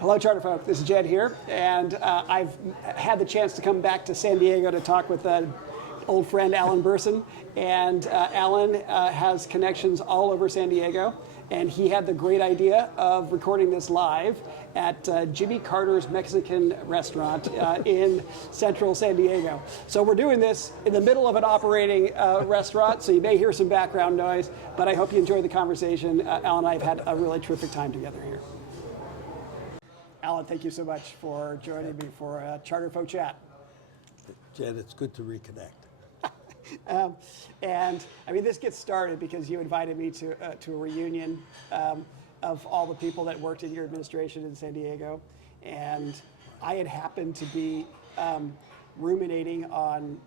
Hello, CharterFolk. This is Jed here, and I've had the chance to come back to San Diego to talk with old friend Alan Bersin, and Alan has connections all over San Diego, and he had the great idea of recording this live at Jimmy Carter's Mexican restaurant in central San Diego. So we're doing this in the middle of an operating restaurant, so you may hear some background noise, but I hope you enjoy the conversation. Alan and I have had a really terrific time together here. Alan, thank you so much for joining me for a CharterFolk chat. Jed, it's good to reconnect. And I mean, this gets started because you invited me to a reunion of all the people that worked in your administration in San Diego. And I had happened to be ruminating on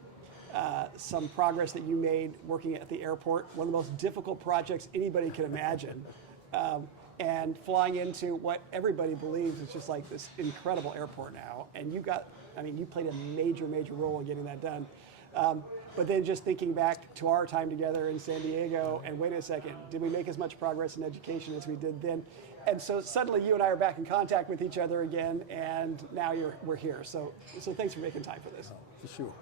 some progress that you made working at the airport, one of the most difficult projects anybody can imagine. And flying into what everybody believes is just like this incredible airport now. And you played a major, major role in getting that done. But then just thinking back to our time together in San Diego, and wait a second, did we make as much progress in education as we did then? And so suddenly you and I are back in contact with each other again, and now we're here. So thanks for making time for this. For sure.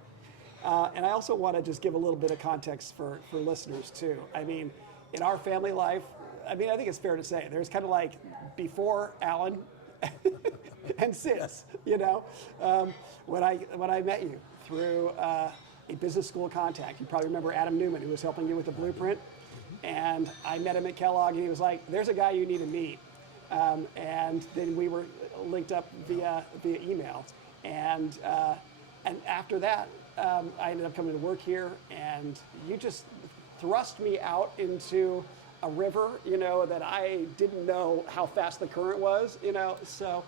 And I also want to just give a little bit of context for listeners too. I mean, in our family life, I think it's fair to say there's kind of like before Alan and since, when I met you through a business school contact. You probably remember Adam Newman, who was helping you with the blueprint. And I met him at Kellogg, and he was like, there's a guy you need to meet. And then we were linked up via email. And after that, I ended up coming to work here, and you just thrust me out into a river, that I didn't know how fast the current was, so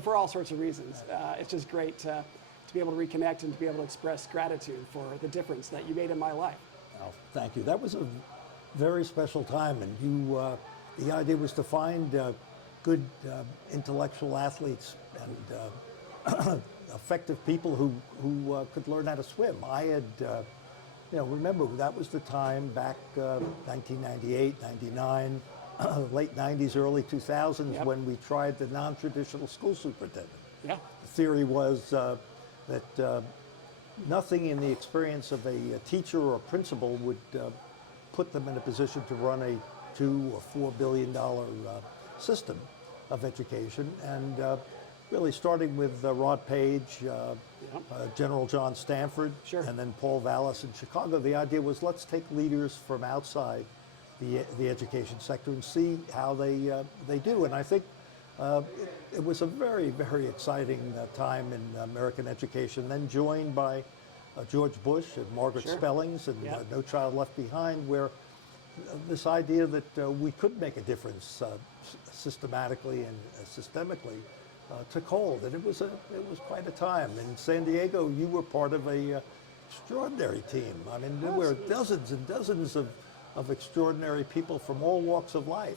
for all sorts of reasons, it's just great to be able to reconnect and to be able to express gratitude for the difference that you made in my life. Well, thank you. That was a very special time, and the idea was to find good intellectual athletes and effective people who could learn how to swim. I had remember that was the time back 1998, 99, late 90s, early 2000s, Yep. when we tried the non-traditional school superintendent. Yeah. The theory was that nothing in the experience of a teacher or a principal would put them in a position to run a $2 or $4 billion system of education. And really starting with Rod Page, General John Stanford, Sure. and then Paul Vallis in Chicago, the idea was let's take leaders from outside the education sector and see how they do. And I think it was a very, very exciting time in American education, then joined by George Bush and Margaret Sure. Spellings and Yeah. No Child Left Behind, where this idea that we could make a difference systematically and systemically took hold, and it was quite a time. In San Diego, you were part of a extraordinary team. I mean, there were dozens and dozens of extraordinary people from all walks of life.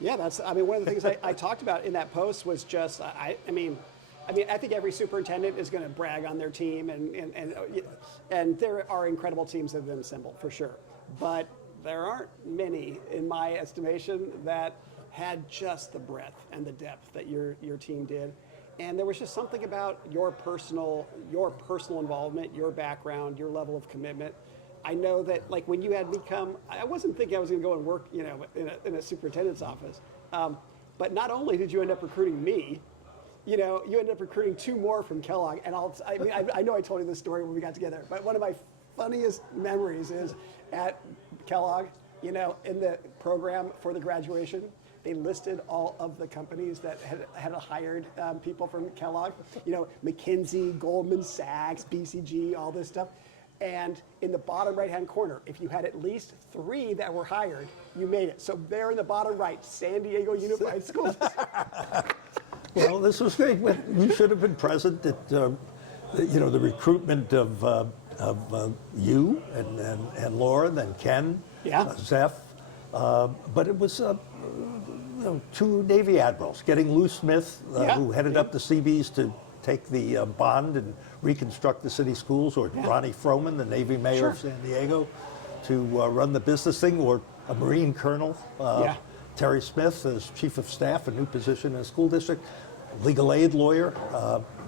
Yeah, one of the things I talked about in that post was just, I think every superintendent is going to brag on their team, and there are incredible teams that have been assembled, for sure. But there aren't many, in my estimation, that had just the breadth and the depth that your team did. And there was just something about your personal involvement, your background, your level of commitment. I know that, like, when you had me come, I wasn't thinking I was going to go and work, in a superintendent's office. But not only did you end up recruiting me, you ended up recruiting 2 more from Kellogg. And I know I told you this story when we got together, but one of my funniest memories is at Kellogg, in the program for the graduation, they listed all of the companies that had hired people from Kellogg, McKinsey, Goldman Sachs, BCG, all this stuff. And in the bottom right-hand corner, if you had at least 3 that were hired, you made it. So there in the bottom right, San Diego Unified School District. Well, this was great. You should have been present at the recruitment of you and Lauren and Ken, Yeah. Zeph. But it was 2 Navy admirals, getting Lou Smith, who headed up the Seabees to take the bond and reconstruct the city schools, or Ronnie Froman, the Navy mayor of San Diego, to run the business thing, or a Marine colonel, Terry Smith as chief of staff, a new position in a school district. legal aid lawyer,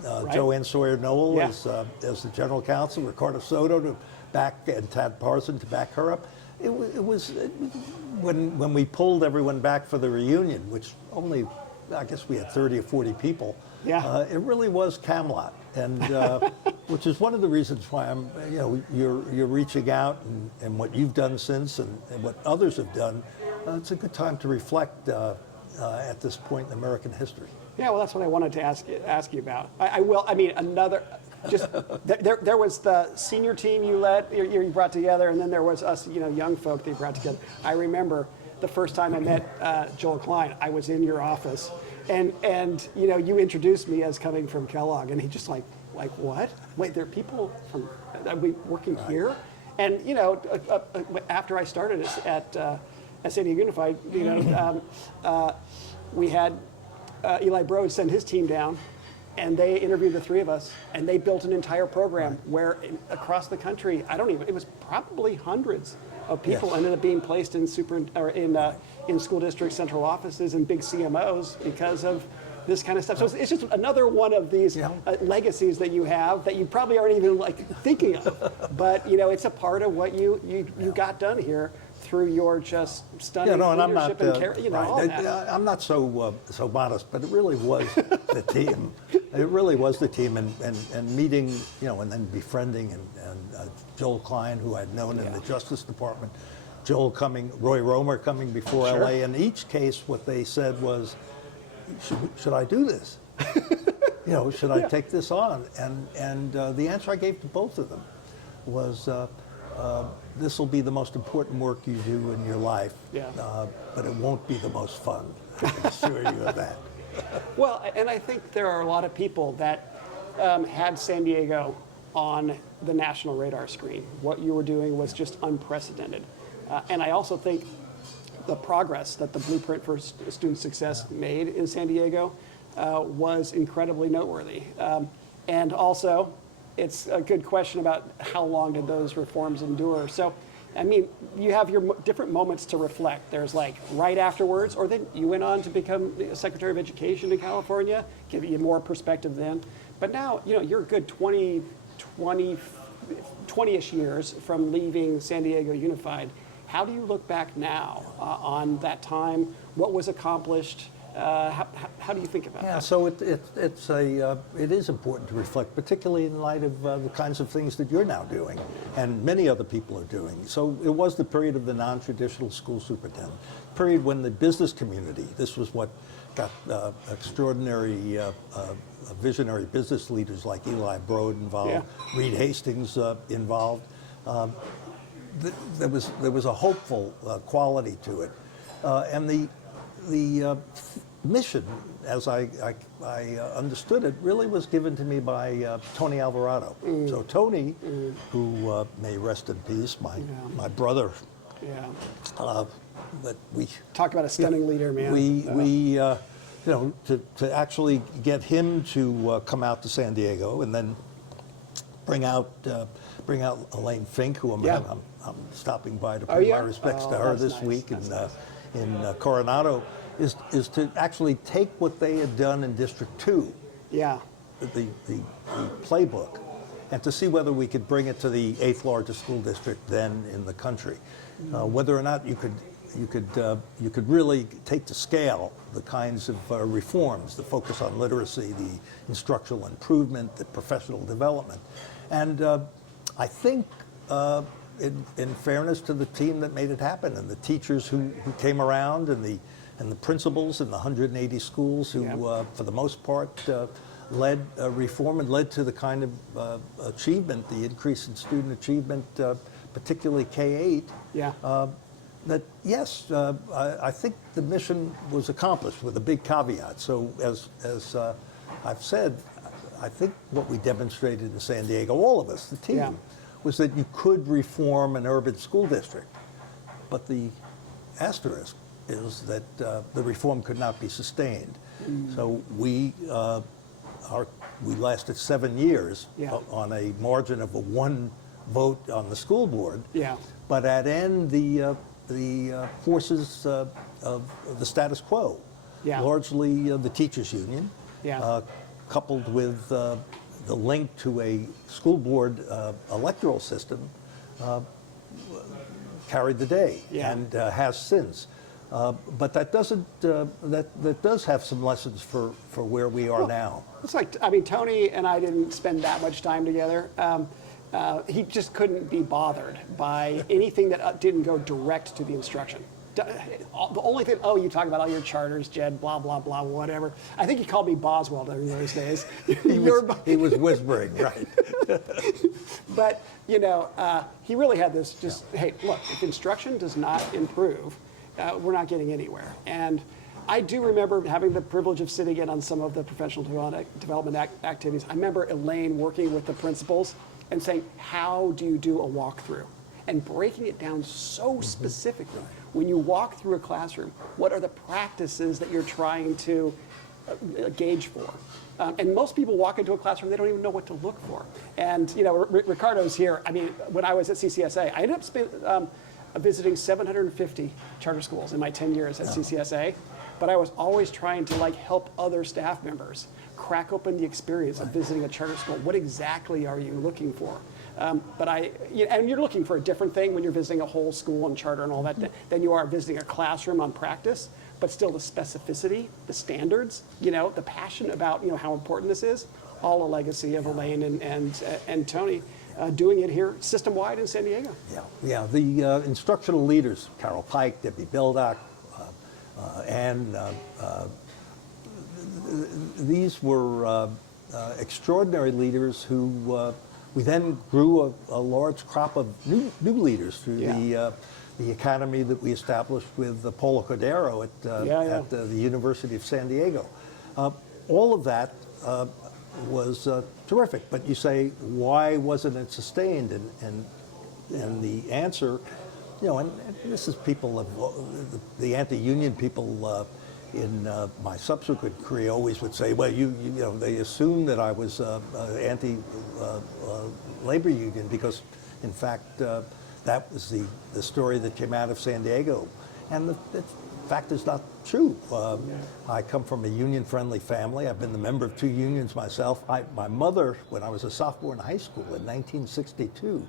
Right. Joanne Sawyer Noel Yeah. as the general counsel, Ricardo Soto to back, and Tad Parson to back her up. It was when we pulled everyone back for the reunion, which only, I guess we had 30 or 40 people. Yeah. It really was Camelot, and which is one of the reasons why I'm, you're reaching out and what you've done since and what others have done. It's a good time to reflect at this point in American history. Yeah, well, that's what I wanted to ask you about. I will. I mean, just there was the senior team you led, you brought together, and then there was us, young folk that you brought together. I remember the first time I met Joel Klein. I was in your office, and you introduced me as coming from Kellogg, and he just like what? Wait, there are people from working here, and after I started at San Diego Unified, we had Eli Broad send his team down, and they interviewed the three of us, and they built an entire program where across the country, it was probably hundreds of people Yes. ended up being placed in in school district central offices and big CMOs because of this kind of stuff. So it's just another one of these legacies that you have that you probably aren't even thinking of, but it's a part of what you got done here through your just stunning leadership and care, all that. I'm not so modest, but it really was the team. It really was the team, and meeting, and then befriending, and Joel Klein, who I'd known in the Justice Department, Roy Romer coming before Sure. LA. In each case, what they said was, should I do this? Should I take this on? And the answer I gave to both of them was, this will be the most important work you do in your life, but it won't be the most fun. I can assure you of that. Well, and I think there are a lot of people that had San Diego on the national radar screen. What you were doing was just unprecedented. And I also think the progress that the Blueprint for Student Success made in San Diego was incredibly noteworthy. And also, it's a good question about how long did those reforms endure. So, I mean, you have your different moments to reflect. There's right afterwards, or then you went on to become Secretary of Education in California, give you more perspective then. But now, you're a good 20-ish years from leaving San Diego Unified. How do you look back now on that time? What was accomplished? How do you think about that? So it is important to reflect, particularly in light of the kinds of things that you're now doing, and many other people are doing. So it was the period of the non-traditional school superintendent, period when the business community, this was what got extraordinary visionary business leaders like Eli Broad involved, Reed Hastings involved. There was a hopeful quality to it, and the mission, as I understood it, really was given to me by Tony Alvarado. So Tony, who may rest in peace, my brother. That we talk about a stunning leader, man. To actually get him to come out to San Diego and then bring out Elaine Fink, who I'm stopping by to pay my respects to her this week in Coronado, is to actually take what they had done in District 2, the playbook, and to see whether we could bring it to the 8th largest school district then in the country. Whether or not you could really take to scale the kinds of reforms, the focus on literacy, the instructional improvement, the professional development. And I think, in fairness to the team that made it happen, and the teachers who came around, and the principals in the 180 schools who, for the most part, led reform and led to the kind of achievement, the increase in student achievement, particularly K-8. That yes, I think the mission was accomplished with a big caveat. So as I've said, I think what we demonstrated in San Diego, all of us, the team, was that you could reform an urban school district, but the asterisk is that the reform could not be sustained. So we lasted 7 years on a margin of a 1 vote on the school board. But at end, the forces of the status quo, largely the teachers union, Yeah. coupled with the link to a school board electoral system, carried the day and has since. But that doesn't. That does have some lessons for where we are now. It's like, I mean, Tony and I didn't spend that much time together. He just couldn't be bothered by anything that didn't go direct to the instruction. The only thing, you talk about all your charters, Jed, blah, blah, blah, whatever. I think he called me Boswell during those days. He was whispering, right. But, he really had this just, hey, look, if instruction does not improve, we're not getting anywhere. And I do remember having the privilege of sitting in on some of the professional development activities. I remember Elaine working with the principals and saying, how do you do a walkthrough? And breaking it down so specifically. When you walk through a classroom, what are the practices that you're trying to gauge for? And most people walk into a classroom, they don't even know what to look for. And Ricardo's here. I mean, when I was at CCSA, I ended up visiting 750 charter schools in my 10 years at CCSA. But I was always trying to help other staff members crack open the experience of visiting a charter school. What exactly are you looking for? And you're looking for a different thing when you're visiting a whole school and charter and all that than you are visiting a classroom on practice. But still, the specificity, the standards, the passion about how important this is, all a legacy of Elaine and Tony doing it here system-wide in San Diego. Yeah. The instructional leaders, Carol Pike, Debbie Beldock, and these were extraordinary leaders who we then grew a large crop of new leaders through the academy that we established with Paulo Cordero at the University of San Diego. All of that was terrific. But you say, why wasn't it sustained? And the answer, and this is people, the anti-union people in my subsequent career always would say, well, they assumed that I was anti-labor union because, in fact, that was the story that came out of San Diego. And the fact is not true. I come from a union-friendly family. I've been the member of 2 unions myself. My mother, when I was a sophomore in high school in 1962,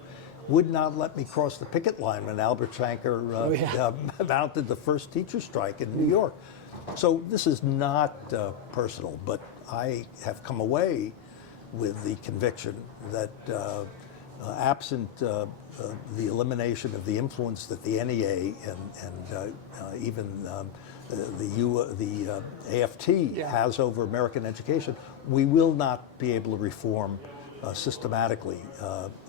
would not let me cross the picket line when Albert Shanker mounted the first teacher strike in New York. So this is not personal, but I have come away with the conviction that absent the elimination of the influence that the NEA and even the AFT has over American education, we will not be able to reform systematically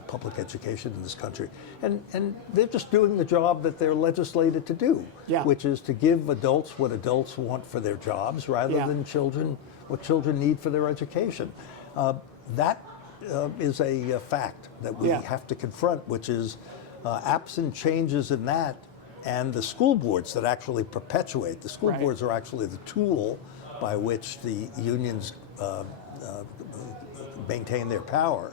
public education in this country. And they're just doing the job that they're legislated to do, which is to give adults what adults want for their jobs rather than children what children need for their education. That is a fact that we have to confront, which is absent changes in that and the school boards that actually perpetuate. The school boards are actually the tool by which the unions maintain their power.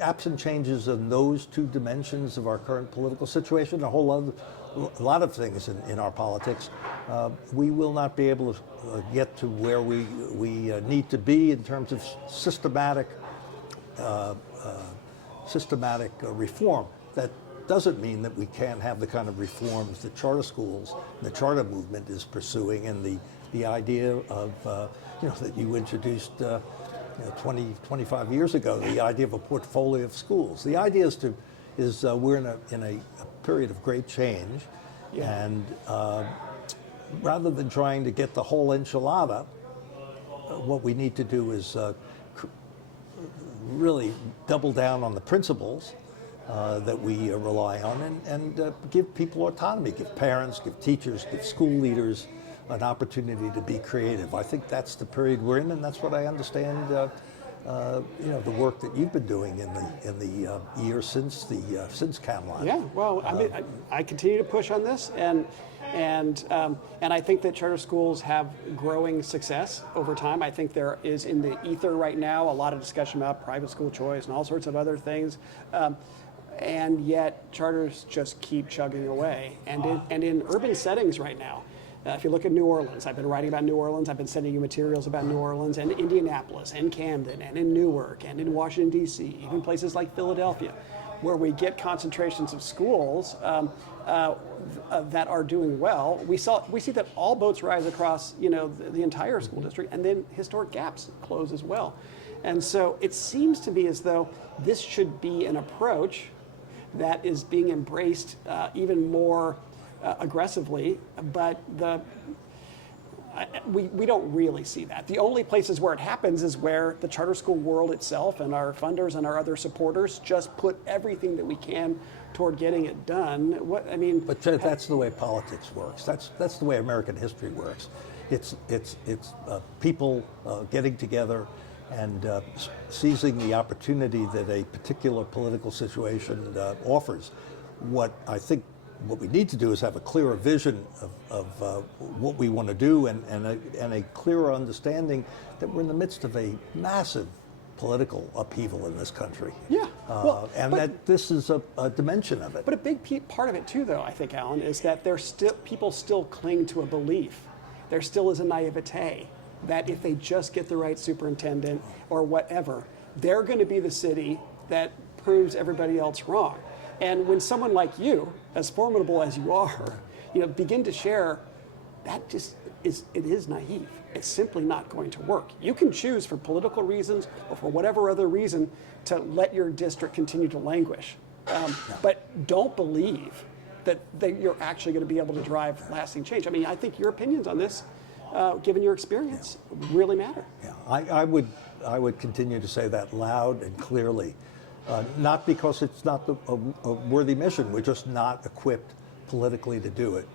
Absent changes in those 2 dimensions of our current political situation, a lot of things in our politics, we will not be able to get to where we need to be in terms of systematic reform. That doesn't mean that we can't have the kind of reforms that charter schools, the charter movement is pursuing, and the idea of that you introduced 25 years ago, the idea of a portfolio of schools. The idea is we're in a period of great change, and rather than trying to get the whole enchilada, what we need to do is really double down on the principles that we rely on and give people autonomy, give parents, give teachers, give school leaders an opportunity to be creative. I think that's the period we're in, and that's what I understand. The work that you've been doing in the year since Camelot. Yeah, well, I mean, I continue to push on this, and I think that charter schools have growing success over time. I think there is in the ether right now a lot of discussion about private school choice and all sorts of other things. And yet charters just keep chugging away. And in urban settings right now, If you look at New Orleans, I've been writing about New Orleans. I've been sending you materials about New Orleans and Indianapolis and Camden and in Newark and in Washington, D.C., even places like Philadelphia, where we get concentrations of schools that are doing well. We see that all boats rise across, the entire school district, and then historic gaps close as well. And so it seems to me as though this should be an approach that is being embraced even more aggressively, but we don't really see that. The only places where it happens is where the charter school world itself and our funders and our other supporters just put everything that we can toward getting it done. But that's the way politics works. That's the way American history works. It's people getting together and seizing the opportunity that a particular political situation offers. What we need to do is have a clearer vision of what we want to do and a clearer understanding that we're in the midst of a massive political upheaval in this country. Yeah. That this is a dimension of it. But a big part of it too, though, I think, Alan, is that people still cling to a belief. There still is a naivete that if they just get the right superintendent or whatever, they're going to be the city that proves everybody else wrong. And when someone like you, as formidable as you are, begin to share, that just is naive. It's simply not going to work. You can choose for political reasons or for whatever other reason to let your district continue to languish. But don't believe that you're actually going to be able to drive lasting change. I think your opinions on this, given your experience, really matter. Yeah, I would continue to say that loud and clearly. Not because it's not a worthy mission, we're just not equipped politically to do it.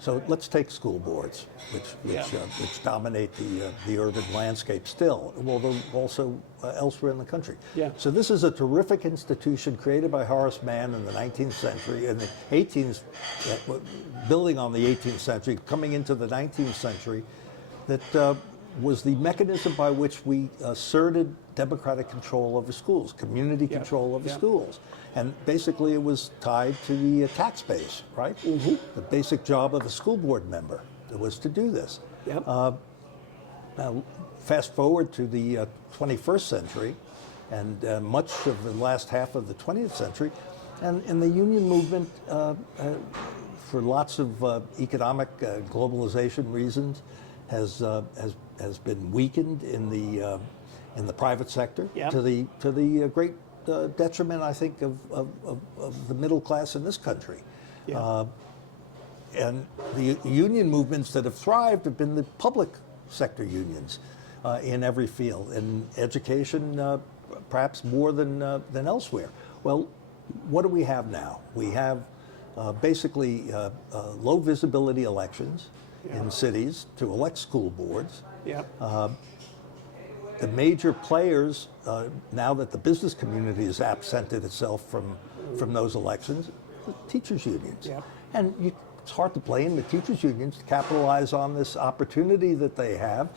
So let's take school boards, which dominate the urban landscape still, although also elsewhere in the country. Yeah. So this is a terrific institution created by Horace Mann in the 19th century, and the 18th, building on the 18th century, coming into the 19th century, that was the mechanism by which we asserted democratic control over schools, community control over schools. And basically it was tied to the tax base, right? Mm-hmm. The basic job of a school board member was to do this. Yep. Now, fast forward to the 21st century and much of the last half of the 20th century, and the union movement, for lots of economic globalization reasons, has been weakened in the private sector to the great detriment, I think, of the middle class in this country. Yeah. And the union movements that have thrived have been the public sector unions in every field, in education perhaps more than elsewhere. Well, what do we have now? We have basically low visibility elections in cities to elect school boards. Yep. The major players, now that the business community has absented itself from those elections, the teachers' unions. Yep. And it's hard to blame the teachers' unions to capitalize on this opportunity that they have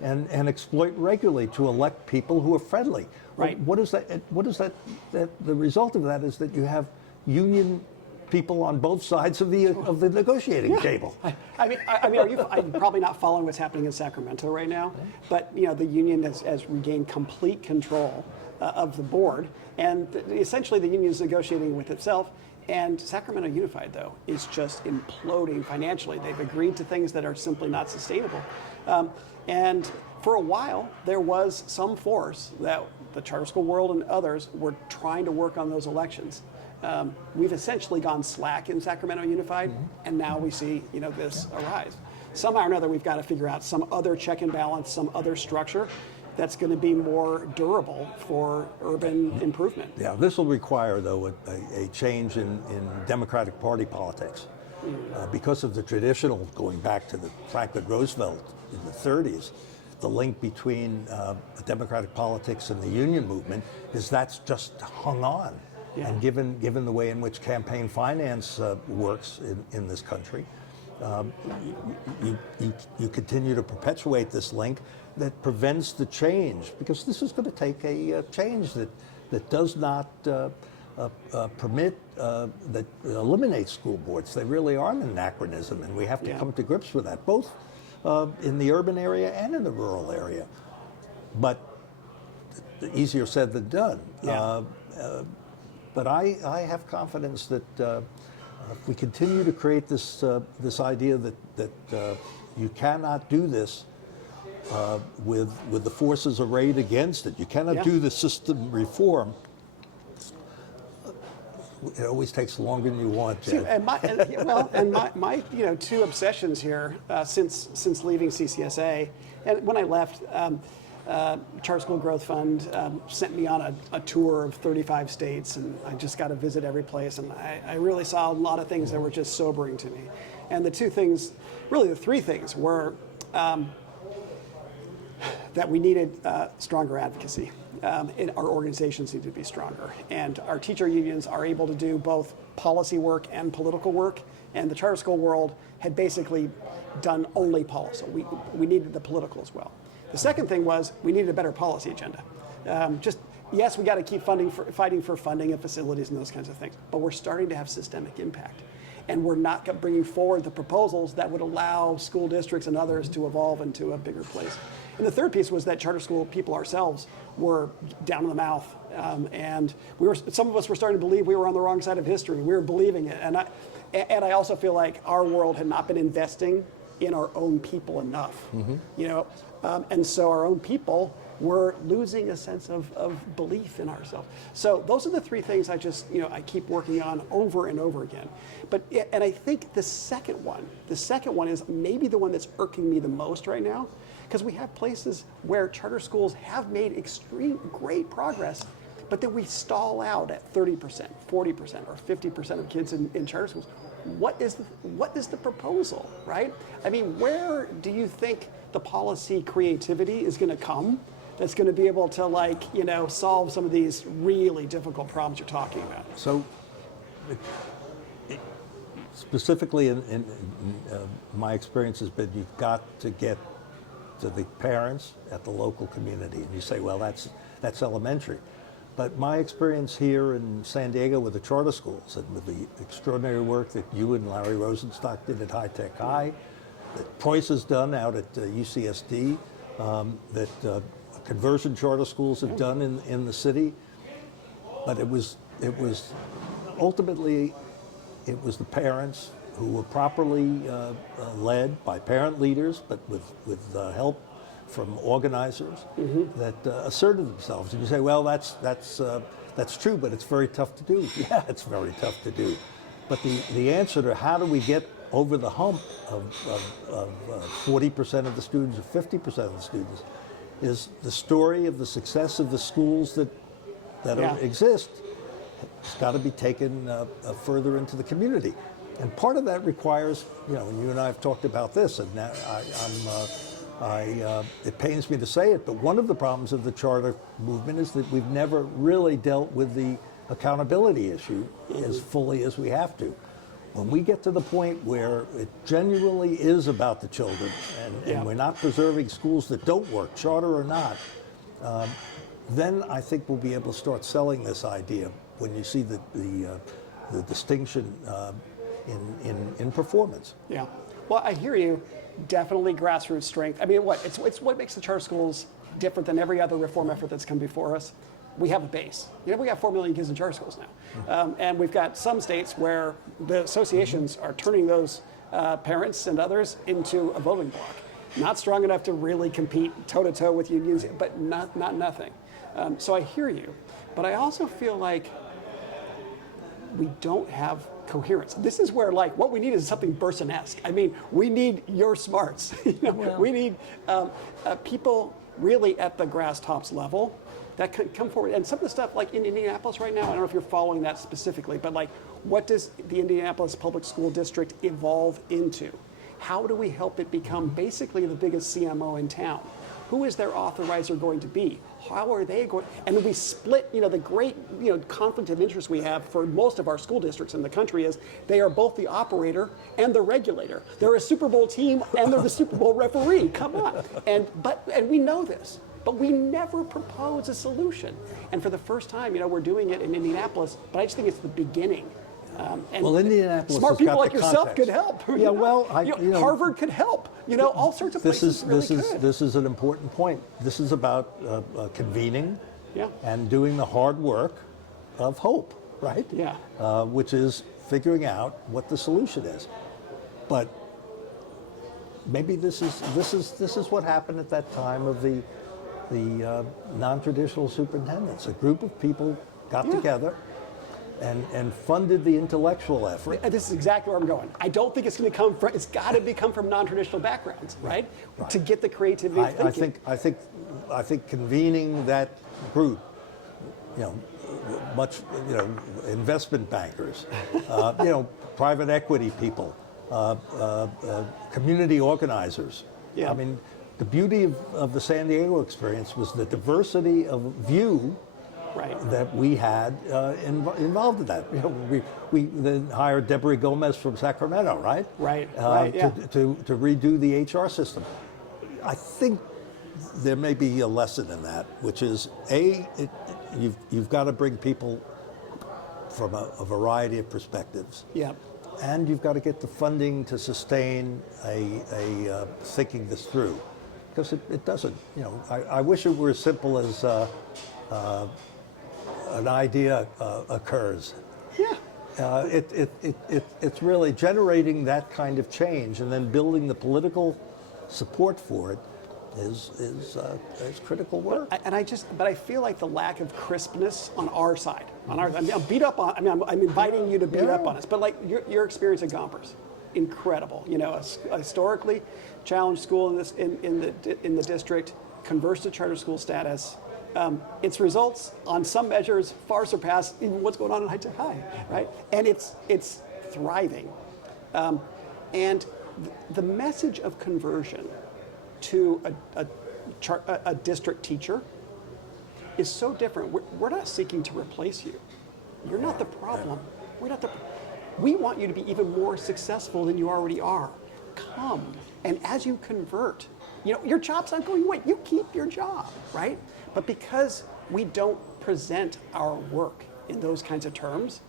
and exploit regularly to elect people who are friendly. Right. What is that? The result of that is that you have union people on both sides of the negotiating table. I'm probably not following what's happening in Sacramento right now, but the union has regained complete control of the board, and essentially the union is negotiating with itself. And Sacramento Unified, though, is just imploding financially. They've agreed to things that are simply not sustainable. And for a while, there was some force that the charter school world and others were trying to work on those elections. We've essentially gone slack in Sacramento Unified, and now we see this arise. Somehow or another, we've got to figure out some other check and balance, some other structure that's going to be more durable for urban improvement. Yeah, this will require, though, a change in Democratic Party politics. Because of the traditional, going back to the Franklin Roosevelt in the 30s, the link between Democratic politics and the union movement is that's just hung on. Yeah. And given the way in which campaign finance works in this country, you continue to perpetuate this link that prevents the change, because this is going to take a change that does not permit that eliminates school boards. They really are an anachronism, and we have to come to grips with that, both in the urban area and in the rural area. But easier said than done. Yeah. But I have confidence that if we continue to create this this idea that you cannot do this with the forces arrayed against it, you cannot do the system reform. It always takes longer than you want, Jed. See, and my two obsessions here since leaving CCSA, and when I left, Charter School Growth Fund sent me on a tour of 35 states, and I just got to visit every place, and I really saw a lot of things that were just sobering to me. And the two things, really the three things, were that we needed stronger advocacy. Our organizations need to be stronger, and our teacher unions are able to do both policy work and political work, and the charter school world had basically done only policy. We needed the political as well. The second thing was we needed a better policy agenda. Yes, we got to keep fighting for funding and facilities and those kinds of things, but we're starting to have systemic impact. And we're not bringing forward the proposals that would allow school districts and others to evolve into a bigger place. And the third piece was that charter school people ourselves were down in the mouth, and some of us were starting to believe we were on the wrong side of history. We were believing it, and I also feel like our world had not been investing in our own people enough, and so our own people were losing a sense of belief in ourselves. So those are the three things I keep working on over and over again. And I think the second one is maybe the one that's irking me the most right now, because we have places where charter schools have made extreme great progress, but then we stall out at 30%, 40%, or 50% of kids in charter schools. What is the proposal, right? I mean, where do you think the policy creativity is going to come that's going to be able to solve some of these really difficult problems you're talking about? So specifically in my experience has been you've got to get to the parents at the local community, and you say, well, that's elementary. But my experience here in San Diego with the charter schools and with the extraordinary work that you and Larry Rosenstock did at High Tech High, that Preuss has done out at UCSD, that conversion charter schools have done in the city, but it was ultimately the parents who were properly led by parent leaders, but with help from organizers that asserted themselves. And you say, well, that's true, but it's very tough to do. Yeah, it's very tough to do. But the answer to how do we get over the hump of 40% of the students or 50% of the students is the story of the success of the schools that exist. It's got to be taken further into the community. And part of that requires, and you and I have talked about this, and now it pains me to say it, but one of the problems of the charter movement is that we've never really dealt with the accountability issue as fully as we have to. When we get to the point where it genuinely is about the children, and we're not preserving schools that don't work, charter or not, then I think we'll be able to start selling this idea when you see the distinction in performance. Yeah. Well, I hear you. Definitely grassroots strength. I mean, it's what makes the charter schools different than every other reform effort that's come before us. We have a base. We got 4 million kids in charter schools now. And we've got some states where the associations are turning those parents and others into a voting bloc. Not strong enough to really compete toe-to-toe with unions, but not nothing. So I hear you. But I also feel like we don't have coherence. This is where what we need is something Bersin-esque. I mean, we need your smarts. We need people really at the grass tops level that can come forward. And some of the stuff like in Indianapolis right now, I don't know if you're following that specifically, but what does the Indianapolis Public School District evolve into? How do we help it become basically the biggest CMO in town? Who is their authorizer going to be? How are they going? And we split, the great, conflict of interest we have for most of our school districts in the country is they are both the operator and the regulator. They're a Super Bowl team and they're the Super Bowl referee. Come on. And we know this. but we never propose a solution. And for the first time, we're doing it in Indianapolis, but I just think it's the beginning. And Well, Indianapolis smart has people got like the yourself context. could help. Yeah, well, Harvard could help. All sorts of places really could. This is an important point. This is about convening Yeah. and doing the hard work of hope, right? Yeah. Which is figuring out what the solution is. But maybe this is what happened at that time of the non-traditional superintendents. A group of people got together and funded the intellectual effort. And this is exactly where I'm going. I don't think it's going to come from. It's got to come from non-traditional backgrounds, right? To get the creativity of thinking. I think convening that group, investment bankers, private equity people, community organizers. Yeah. I mean, the beauty of the San Diego experience was the diversity of view that we had involved in that. We then hired Deborah Gomez from Sacramento, right? Right. To redo the HR system. I think there may be a lesson in that, which is you've got to bring people from a variety of perspectives. Yeah. And you've got to get the funding to sustain a thinking this through, because it doesn't. I wish it were as simple as an idea occurs. Yeah. It's really generating that kind of change and then building the political support for it is critical work. But I feel like the lack of crispness on our side, I'm beat up on. I'm inviting you to beat up on us. But like your experience at Gompers, incredible. A historically challenged school in the district, converts to charter school status. Its results, on some measures, far surpass even what's going on in high-tech high, right? And it's thriving. And the message of conversion to a district teacher is so different. We're not seeking to replace you. You're not the problem. We want you to be even more successful than you already are. Come, and as you convert, your job's not going away. You keep your job, right? But because we don't present our work in those kinds of terms,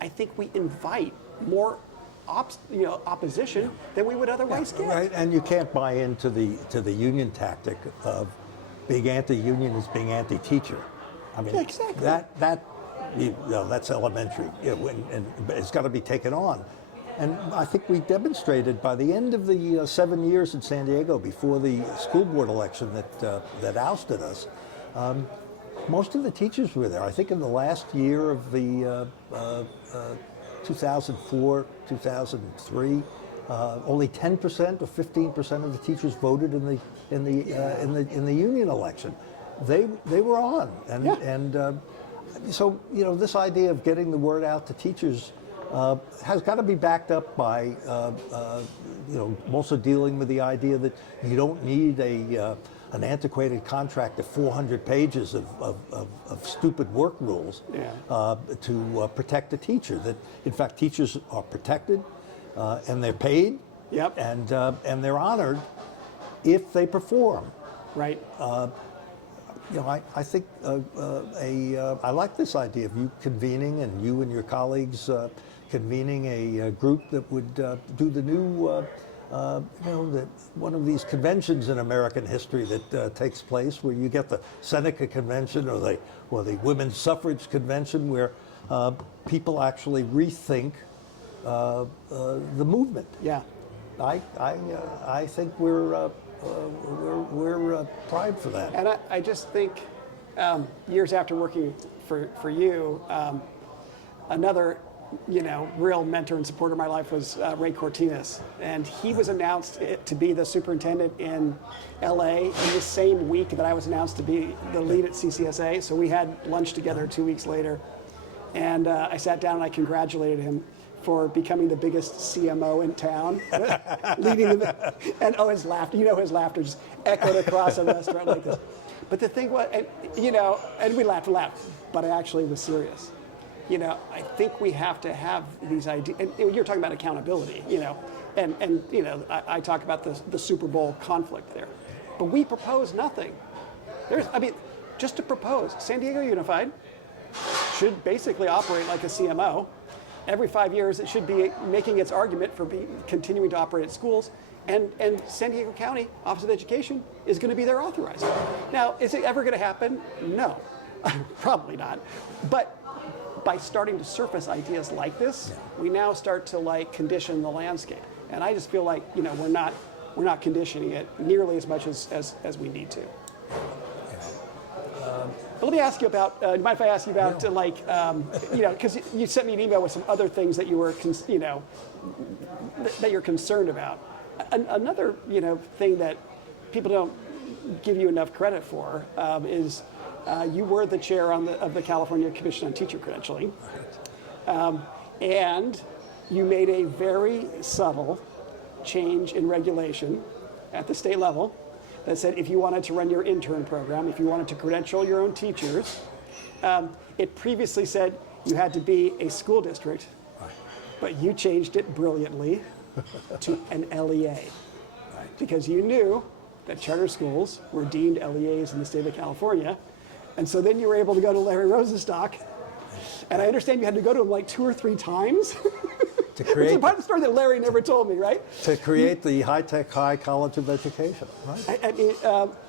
I think we invite more opposition than we would otherwise get. Right, and you can't buy into the union tactic of being anti-union is being anti-teacher. I mean, exactly. That's elementary, and it's got to be taken on. And I think we demonstrated by the end of the 7 years in San Diego before the school board election that ousted us, most of the teachers were there. I think in the last year of the 2004, 2003, only 10% or 15% of the teachers voted in the union election. They were on, and so this idea of getting the word out to teachers has got to be backed up by also dealing with the idea that you don't need an antiquated contract of 400 pages of stupid work rules to protect a teacher. That in fact teachers are protected and they're paid, and they're honored if they perform. Right. I think I like this idea of you convening and you and your colleagues convening a group that would do the new. One of these conventions in American history that takes place, where you get the Seneca Convention or the Women's Suffrage Convention, where people actually rethink the movement. Yeah. I think we're primed for that. And I just think years after working for you, another real mentor and supporter of my life was Ray Cortines, and he was announced to be the superintendent in LA in the same week that I was announced to be the lead at CCSA. So we had lunch together 2 weeks later, and I sat down and I congratulated him for becoming the biggest CMO in town, leading and his laughter, his laughter just echoed across a restaurant like this. But the thing was, and we laughed, but I actually was serious. I think we have to have these ideas, and you're talking about accountability, and I talk about the Super Bowl conflict there, but we propose nothing. I mean, just to propose, San Diego Unified should basically operate like a CMO. Every 5 years, it should be making its argument for continuing to operate its schools. And San Diego County Office of Education is going to be their authorizer. Now, is it ever going to happen? No, probably not. But by starting to surface ideas like this, we now start to like condition the landscape. And I just feel like we're not conditioning it nearly as much as we need to. But let me ask you about. Do you mind if I ask you about because you sent me an email with some other things that you were that you're concerned about. Another thing that people don't give you enough credit for is you were the chair of the California Commission on Teacher Credentialing, and you made a very subtle change in regulation at the state level that said if you wanted to run your intern program, if you wanted to credential your own teachers, it previously said you had to be a school district, but you changed it brilliantly to an LEA, because you knew that charter schools were deemed LEAs in the state of California, and so then you were able to go to Larry Rosenstock, and I understand you had to go to him like 2 or 3 times. To create it's a part of the story that Larry never told me, right? To create the high-tech high college of education, right? I mean,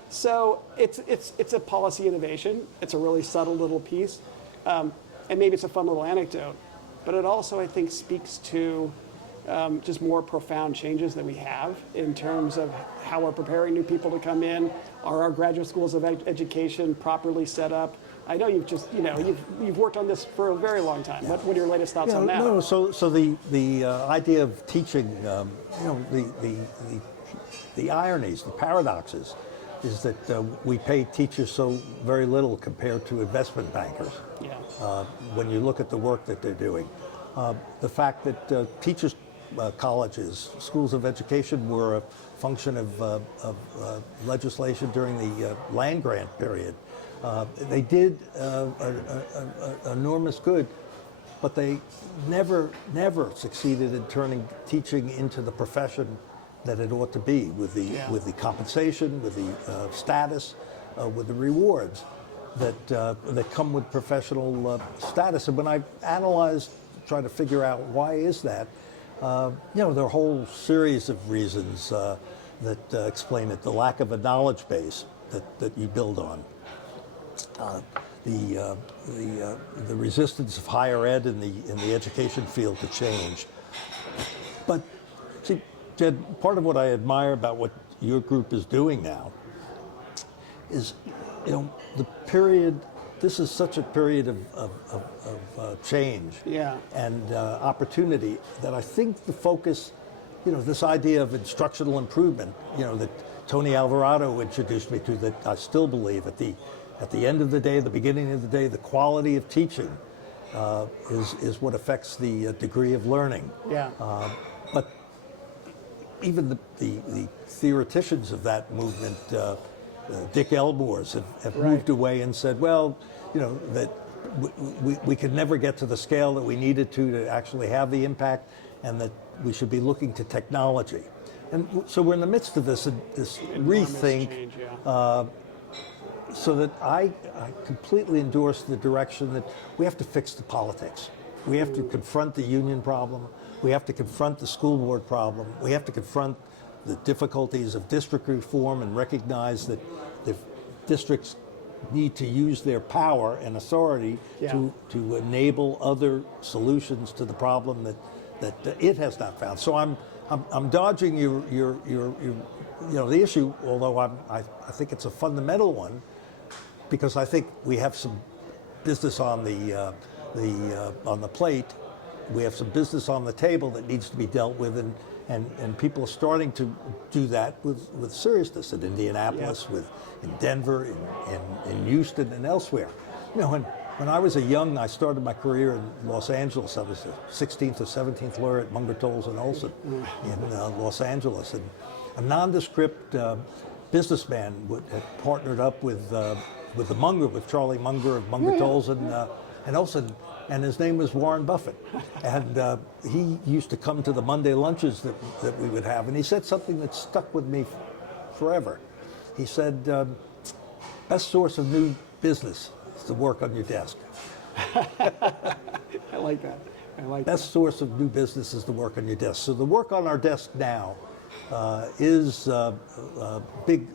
so it's a policy innovation. It's a really subtle little piece, and maybe it's a fun little anecdote, but it also, I think, speaks to just more profound changes that we have in terms of how we're preparing new people to come in. Are our graduate schools of education properly set up? I know you've just, you've worked on this for a very long time. Yeah. What are your latest thoughts on that? No, so the idea of teaching, the ironies, the paradoxes, is that we pay teachers so very little compared to investment bankers. Yeah. When you look at the work that they're doing, the fact that teachers colleges, schools of education were a function of legislation during the land grant period. They did enormous good, but they never succeeded in turning teaching into the profession that it ought to be, with the compensation, with the status, with the rewards that come with professional status. And when I analyzed, trying to figure out why is that, there are a whole series of reasons that explain it. The lack of a knowledge base that you build on. The resistance of higher ed in the education field to change. But see, Jed, part of what I admire about what your group is doing now is, the period. This is such a period of change and opportunity that I think the focus, this idea of instructional improvement, that Tony Alvarado introduced me to, that I still believe at the end of the day, the beginning of the day, the quality of teaching is what affects the degree of learning. Yeah. But even the theoreticians of that movement, Dick Elmores, have moved away and said, well, that we could never get to the scale that we needed to actually have the impact, and that we should be looking to technology. And so we're in the midst of this rethink. Change, so that I completely endorse the direction that we have to fix the politics. We have to confront the union problem. We have to confront the school board problem. We have to confront the difficulties of district reform and recognize that the districts need to use their power and authority to enable other solutions to the problem that it has not found. So I'm dodging your the issue, although I think it's a fundamental one, because I think we have some business on the plate. We have some business on the table that needs to be dealt with, and people are starting to do that with seriousness in Indianapolis, in Denver, in Houston, and elsewhere. When I was I started my career in Los Angeles. I was the 16th or 17th lawyer at Munger, Tolles and Olson in Los Angeles, and a nondescript businessman had partnered up with Charlie Munger of Munger, Tolles and Olson. And his name was Warren Buffett. And he used to come to the Monday lunches that we would have. And he said something that stuck with me forever. He said, Best source of new business is the work on your desk. I like that. I like Best source of new business is the work on your desk. So the work on our desk now is big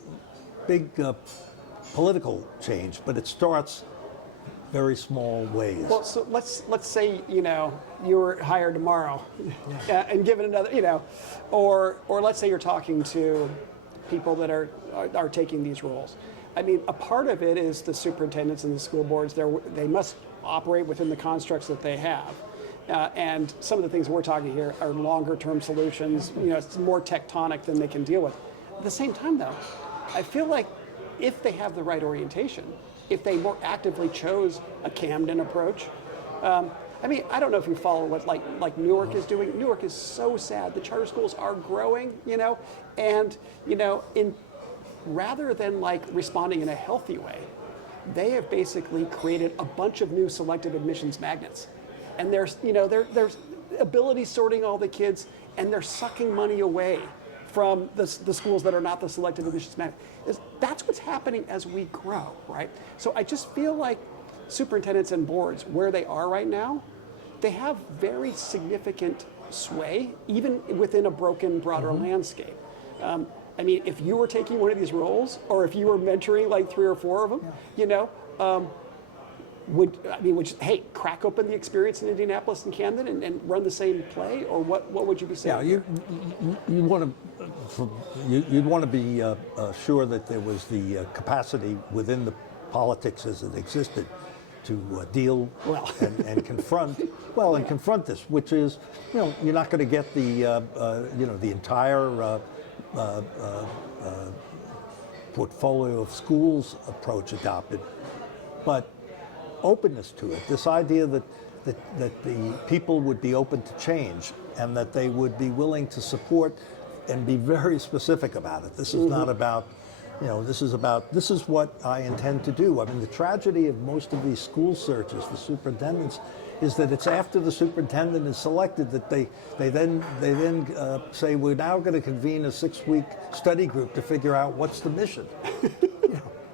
political change, but it starts very small ways. Well, so let's say you were hired tomorrow, and given another or let's say you're talking to people that are taking these roles. I mean, a part of it is the superintendents and the school boards. They must operate within the constructs that they have. And some of the things we're talking here are longer term solutions. It's more tectonic than they can deal with. At the same time, though, I feel like if they have the right orientation, if they more actively chose a Camden approach, I mean, I don't know if you follow what like Newark is doing. Newark is so sad. The charter schools are growing, and rather than like responding in a healthy way, they have basically created a bunch of new selective admissions magnets. And there's ability sorting all the kids, and they're sucking money away from the schools that are not the selective admissions magnet. That's what's happening as we grow, right? So I just feel like superintendents and boards, where they are right now, they have very significant sway, even within a broken, broader landscape. I mean, if you were taking one of these roles, or if you were mentoring like 3 or 4 of them, would you, hey, crack open the experience in Indianapolis and Camden and run the same play, or what would you be saying? Yeah, you'd want to be sure that there was the capacity within the politics as it existed to deal and confront and confront this, which is you're not going to get the the entire portfolio of schools approach adopted, but openness to it, this idea that the people would be open to change and that they would be willing to support and be very specific about it. This is not about, this is what I intend to do. I mean, the tragedy of most of these school searches for superintendents is that it's after the superintendent is selected that they then say, we're now going to convene a 6-week study group to figure out what's the mission.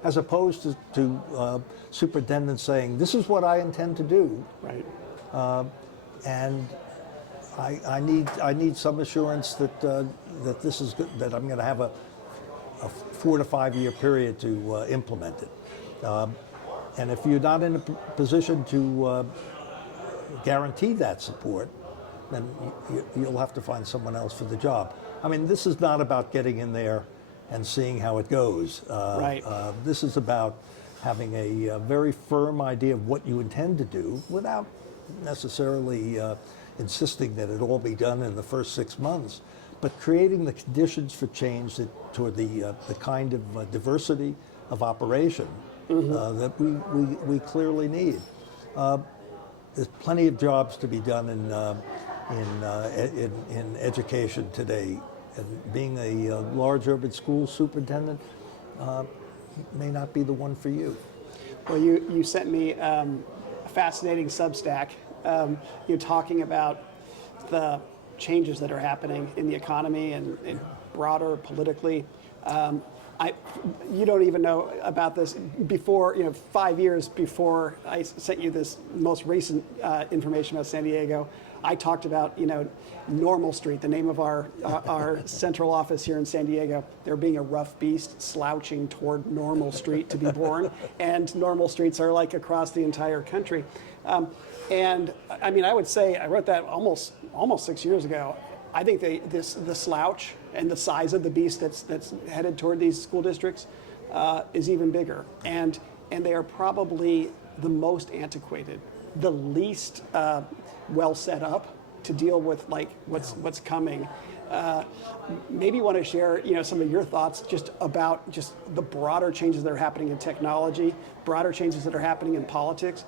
As opposed to superintendents saying, this is what I intend to do. Right. And I need some assurance that this is good, that I'm going to have a 4 to 5 year period to implement it. And if you're not in a position to guarantee that support, then you'll have to find someone else for the job. I mean, this is not about getting in there and seeing how it goes. Right. This is about having a very firm idea of what you intend to do without necessarily insisting that it all be done in the first 6 months, but creating the conditions for change toward the kind of diversity of operation that we clearly need. There's plenty of jobs to be done in education today. And being a large urban school superintendent may not be the one for you. Well, you sent me a fascinating Substack. You're talking about the changes that are happening in the economy and broader politically. You don't even know about this. Before, 5 years before I sent you this most recent information about San Diego, I talked about, Normal Street, the name of our central office here in San Diego, there being a rough beast slouching toward Normal Street to be born, and normal streets are like across the entire country. And I mean, I would say I wrote that almost 6 years ago. I think the slouch and the size of the beast that's headed toward these school districts is even bigger, and they are probably the most antiquated, the least well set up to deal with like what's coming. Maybe you want to share some of your thoughts just about just the broader changes that are happening in technology, broader changes that are happening in politics,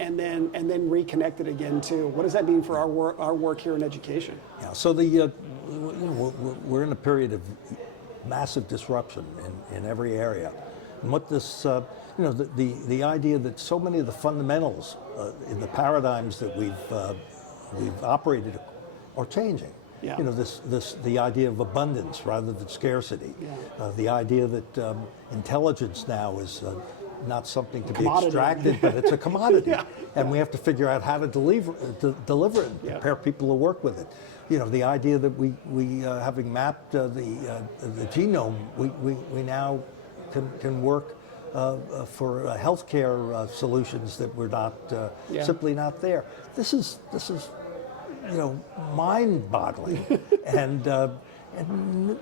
and then reconnect it again to what does that mean for our work here in education? Yeah. So we're in a period of massive disruption in every area, and what this the idea that so many of the fundamentals in the paradigms that we've operated are changing. Yeah. You know, the idea of abundance rather than scarcity. Yeah. The idea that intelligence now is not something to be Commodity. extracted, but it's a commodity, Yeah. and we have to figure out how to deliver it, and Yeah. prepare people to work with it. You know, the idea that we having mapped the genome, we now can work for healthcare solutions that were not Yeah. simply not there. This is you know, mind-boggling, and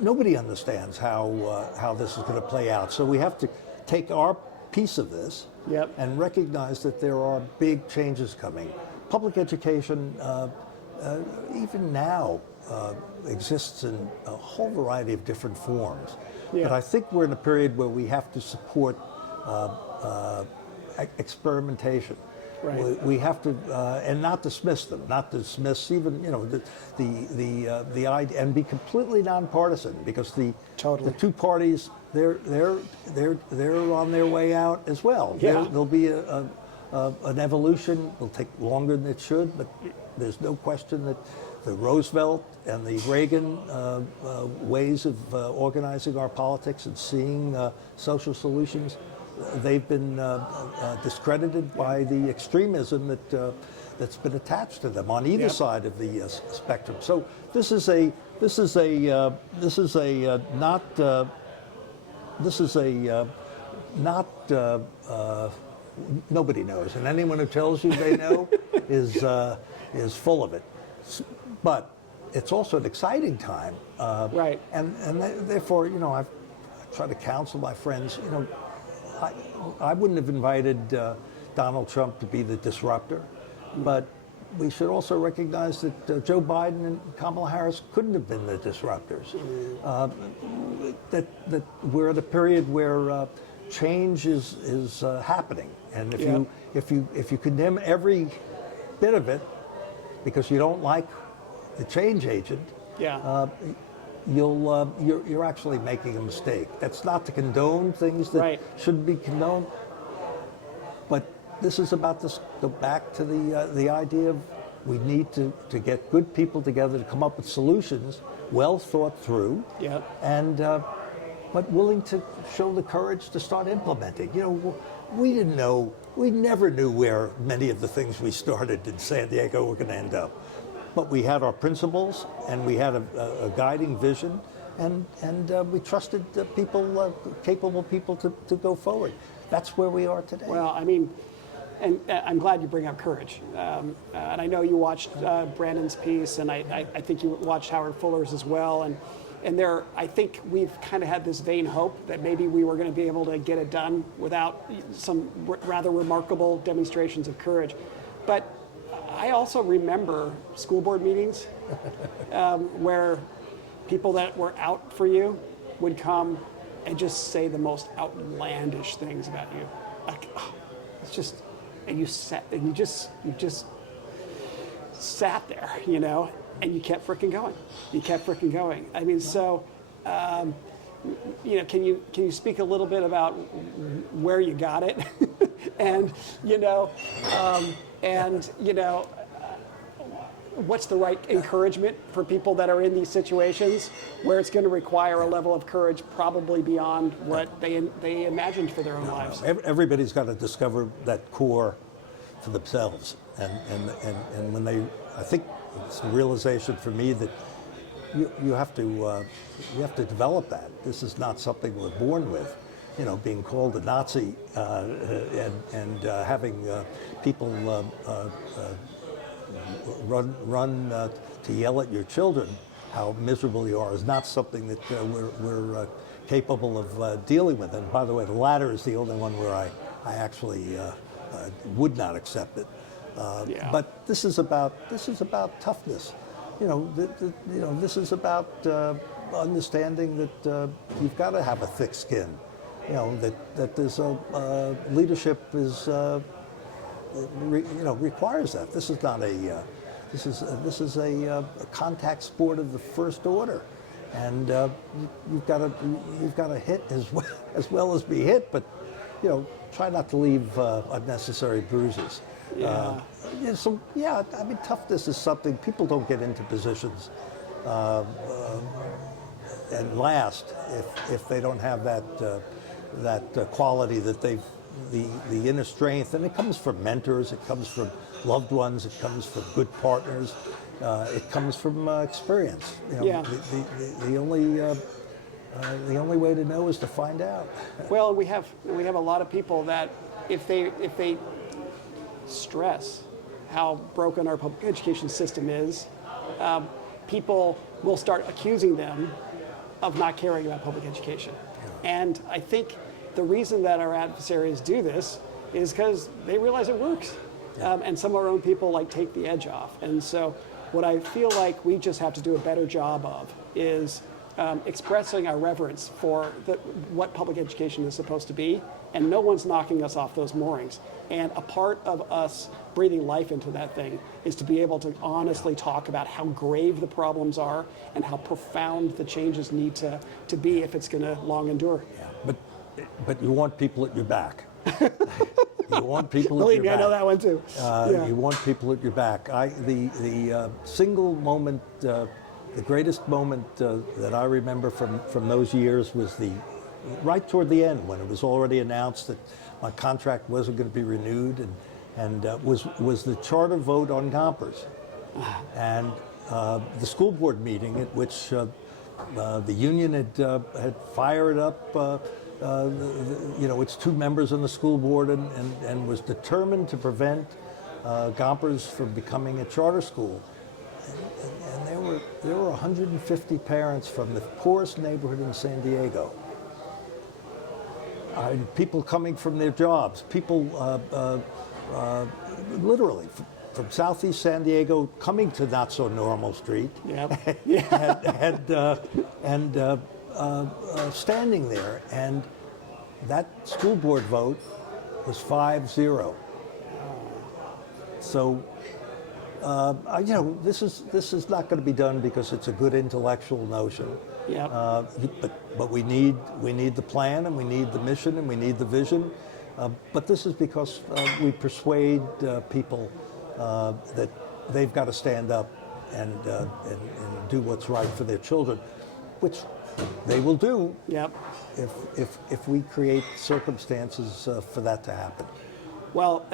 nobody understands how this is going to play out. So we have to take our piece of this Yep. and recognize that there are big changes coming. Public education, even now, exists in a whole variety of different forms. Yeah. But I think we're in a period where we have to support experimentation. Right. We have to, and not dismiss them, not dismiss even, you know, the idea, and be completely nonpartisan, because Totally. the two parties, they're on their way out as well. Yeah. There'll be an evolution. It'll take longer than it should, but there's no question that the Roosevelt and the Reagan ways of organizing our politics and seeing social solutions, they've been discredited by the extremism that's been attached to them on either Yep. side of the spectrum. So this is not nobody knows, and anyone who tells you they know is full of it. But it's also an exciting time, Right. And therefore, you know, I try to counsel my friends. You know, I wouldn't have invited Donald Trump to be the disruptor, but we should also recognize that Joe Biden and Kamala Harris couldn't have been the disruptors. That we're at a period where change is happening, and if you condemn every bit of it because you don't like the change agent, Yeah. you're actually making a mistake. That's not to condone things that Right. shouldn't be condoned, but this is about this. Go back to the idea of we need to get good people together to come up with solutions, well thought through, Yep. and but willing to show the courage to start implementing. You know, we never knew where many of the things we started in San Diego were going to end up. But we had our principles, and we had a guiding vision, and we trusted people, capable people, to go forward. That's where we are today. Well, I mean, and I'm glad you bring up courage. And I know you watched Brandon's piece, and I think you watched Howard Fuller's as well. And there, I think we've kind of had this vain hope that maybe we were going to be able to get it done without some rather remarkable demonstrations of courage. But I also remember school board meetings where people that were out for you would come and just say the most outlandish things about you. Like, oh, it's just, and you just sat there, you know, and you kept freaking going. You kept freaking going. I mean, so, you know, can you speak a little bit about where you got it, and you know, what's the right encouragement for people that are in these situations where it's going to require a level of courage probably beyond what they imagined for their own lives? Everybody's got to discover that core for themselves, and when they, I think it's a realization for me that you have to develop that. This is not something we're born with. You know, being called a Nazi and having people run to yell at your children how miserable you are is not something that we're capable of dealing with. And by the way, the latter is the only one where I actually would not accept it. Yeah. But this is about toughness. You know, this is about understanding that you've got to have a thick skin. You know, that there's leadership is requires that. This is not a this is a contact sport of the first order, and you've got to hit as well as be hit, but you know, try not to leave unnecessary bruises. Yeah. So yeah, I mean, toughness is something people don't get into positions and last if they don't have that quality that they've the inner strength, and it comes from mentors, it comes from loved ones, it comes from good partners, it comes from experience. You know, Yeah. The only way to know is to find out. Well, we have a lot of people that if they stress how broken our public education system is, people will start accusing them of not caring about public education. And I think the reason that our adversaries do this is because they realize it works. And some of our own people like take the edge off. And so what I feel like we just have to do a better job of is expressing our reverence for what public education is supposed to be, and no one's knocking us off those moorings. And a part of us breathing life into that thing is to be able to honestly talk about how grave the problems are and how profound the changes need to be if it's going to long endure. Yeah. But you want people at your back. You want people at Believe your me, back. I know that one too. Yeah. You want people at your back. The single moment, the greatest moment that I remember from those years was right toward the end when it was already announced that my contract wasn't going to be renewed, and was the charter vote on Gompers, and the school board meeting at which the union had fired up. Its two members on the school board and was determined to prevent Gompers from becoming a charter school. And there were 150 parents from the poorest neighborhood in San Diego. People coming from their jobs, people literally from Southeast San Diego coming to Not So Normal Street, and standing there, and that school board vote was 5-0. So, this is not going to be done because it's a good intellectual notion. Yeah. But we need the plan, and we need the mission, and we need the vision. But this is because we persuade people that they've got to stand up and do what's right for their children, which they will do. Yep. If we create circumstances for that to happen. Well,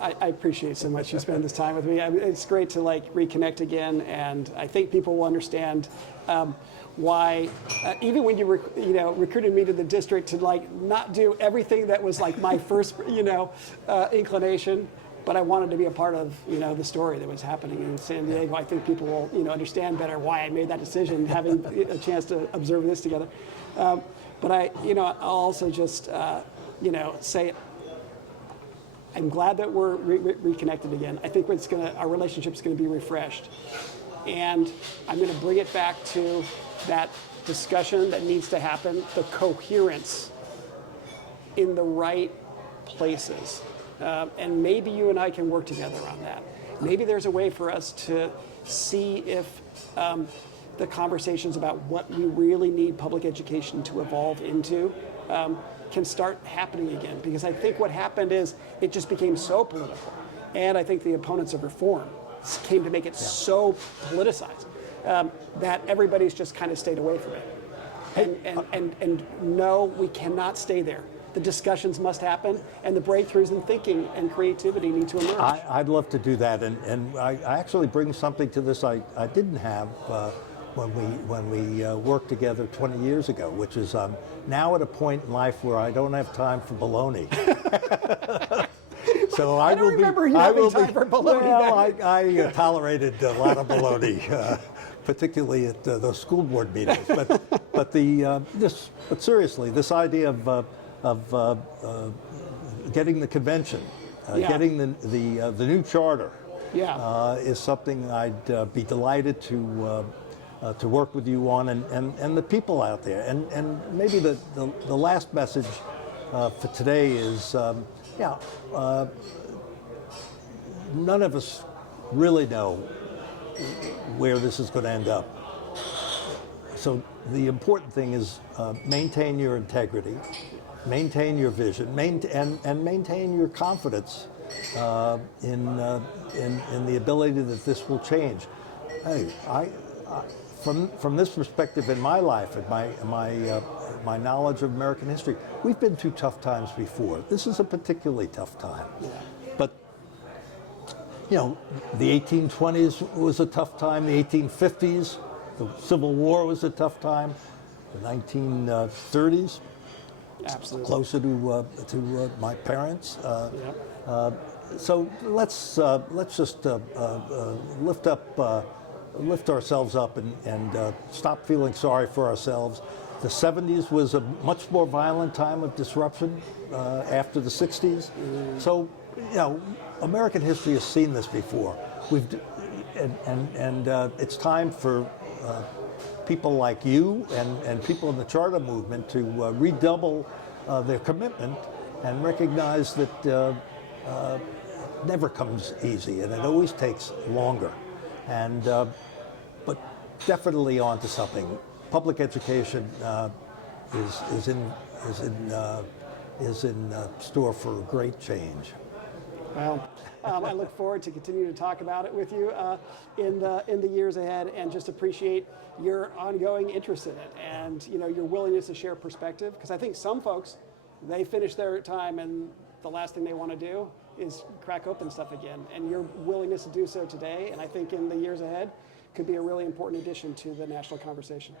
I appreciate so much you spend this time with me. It's great to reconnect again, and I think people will understand why, even when you recruited me to the district to not do everything that was my first inclination, but I wanted to be a part of the story that was happening in San Diego. I think people will understand better why I made that decision, having a chance to observe this together. But I'll also just say, I'm glad that we're reconnected again. I think our relationship's going to be refreshed. And I'm going to bring it back to that discussion that needs to happen, the coherence in the right places. And maybe you and I can work together on that. Maybe there's a way for us to see if the conversations about what we really need public education to evolve into can start happening again. Because I think what happened is it just became so political. And I think the opponents of reform came to make it so politicized that everybody's just kind of stayed away from it. And no, we cannot stay there. The discussions must happen, and the breakthroughs in thinking and creativity need to emerge. I'd love to do that, and I actually bring something to this I didn't have when we worked together 20 years ago, which is now at a point in life where I don't have time for baloney. So I don't remember you having time for baloney. Well, I tolerated a lot of baloney, particularly at those school board meetings. But seriously, this idea of getting the convention, getting the new charter, is something I'd be delighted to work with you on, and the people out there. And maybe the last message for today is, none of us really know where this is going to end up. So the important thing is maintain your integrity, maintain your vision, and maintain your confidence in the ability that this will change. Hey, from this perspective in my life and my knowledge of American history, we've been through tough times before. This is a particularly tough time. Yeah. But you know, the 1820s was a tough time. The 1850s, the Civil War was a tough time. The 1930s, Absolutely. closer to my parents. Yeah. So let's just lift ourselves up and stop feeling sorry for ourselves. The 70s was a much more violent time of disruption after the 60s. So, you know, American history has seen this before. It's time for people like you and people in the charter movement to redouble their commitment and recognize that never comes easy, and it always takes longer. And but definitely onto something. Public education is in store for a great change. Well, I look forward to continuing to talk about it with you in the years ahead, and just appreciate your ongoing interest in it, and you know, your willingness to share perspective. Because I think some folks, they finish their time and the last thing they want to do is crack open stuff again. And your willingness to do so today, and I think in the years ahead, could be a really important addition to the national conversation.